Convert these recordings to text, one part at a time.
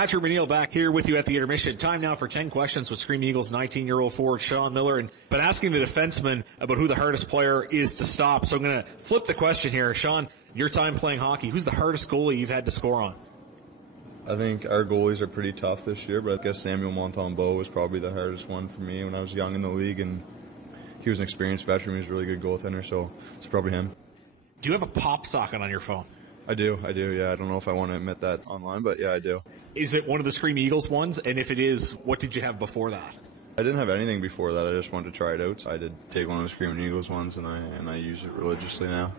Patrick McNeil back here with you at the intermission. Time now for 10 questions with Scream Eagles 19-year-old forward Shaun Miller. And been asking the defenseman about who the hardest player is to stop. So I'm going to flip the question here. Shaun, your time playing hockey, who's the hardest goalie you've had to score on? I think our goalies are pretty tough this year, but I guess Samuel Montembeault was probably the hardest one for me when I was young in the league, and he was an experienced veteran. He was a really good goaltender, so it's probably him. Do you have a pop socket on your phone? I do, yeah. I don't know if I want to admit that online, but yeah, I do. Is it one of the Scream Eagles ones? And if it is, what did you have before that? I didn't have anything before that. I just wanted to try it out. So I did take one of the Screaming Eagles ones, and I use it religiously now.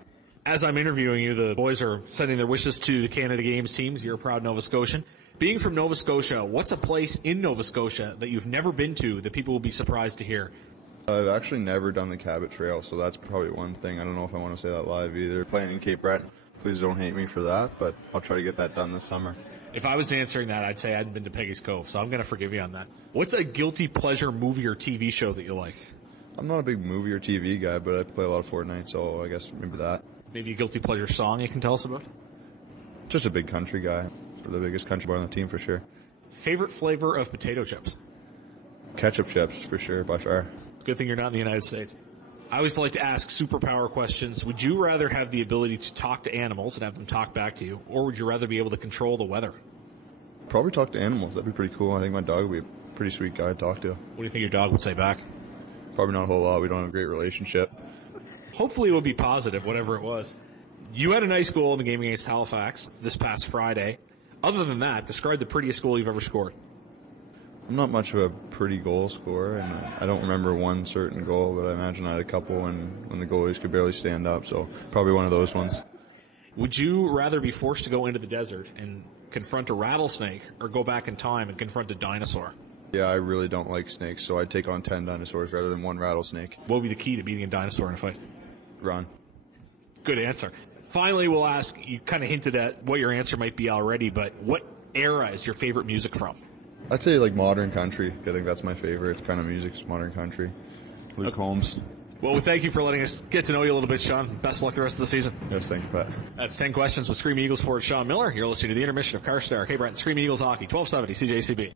As I'm interviewing you, the boys are sending their wishes to the Canada Games teams. You're a proud Nova Scotian. Being from Nova Scotia, what's a place in Nova Scotia that you've never been to that people will be surprised to hear? I've actually never done the Cabot Trail, so that's probably one thing. I don't know if I want to say that live either. Playing in Cape Breton, please don't hate me for that, but I'll try to get that done this summer. If I was answering that, I'd say I hadn't been to Peggy's Cove, so I'm going to forgive you on that. What's a guilty pleasure movie or TV show that you like? I'm not a big movie or TV guy, but I play a lot of Fortnite, so I guess maybe that. Maybe a guilty pleasure song you can tell us about? Just a big country guy. The biggest country boy on the team for sure. Favorite flavor of potato chips? Ketchup chips for sure, by far. Good thing you're not in the United States. I always like to ask superpower questions. Would you rather have the ability to talk to animals and have them talk back to you, or would you rather be able to control the weather? Probably talk to animals. That'd be pretty cool. I think my dog would be a pretty sweet guy to talk to. What do you think your dog would say back? Probably not a whole lot. We don't have a great relationship. Hopefully it will be positive, whatever it was. You had a nice goal in the game against Halifax this past Friday. Other than that, describe the prettiest goal you've ever scored. I'm not much of a pretty goal scorer, and I don't remember one certain goal, but I imagine I had a couple when the goalies could barely stand up, so probably one of those ones. Would you rather be forced to go into the desert and confront a rattlesnake or go back in time and confront a dinosaur? Yeah, I really don't like snakes, so I'd take on 10 dinosaurs rather than one rattlesnake. What would be the key to beating a dinosaur in a fight? Run. Good answer. Finally, we'll ask, you kind of hinted at what your answer might be already, but what era is your favorite music from? I'd say like modern country. I think that's my favorite kind of music, modern country. Luke Holmes. Well, we thank you for letting us get to know you a little bit, Shaun. Best of luck the rest of the season. Yes, thank you, Pat. That's 10 questions with Scream Eagles forward Shaun Miller. You're listening to the intermission of Carstar, Cape Breton, Scream Eagles Hockey, 1270 CJCB.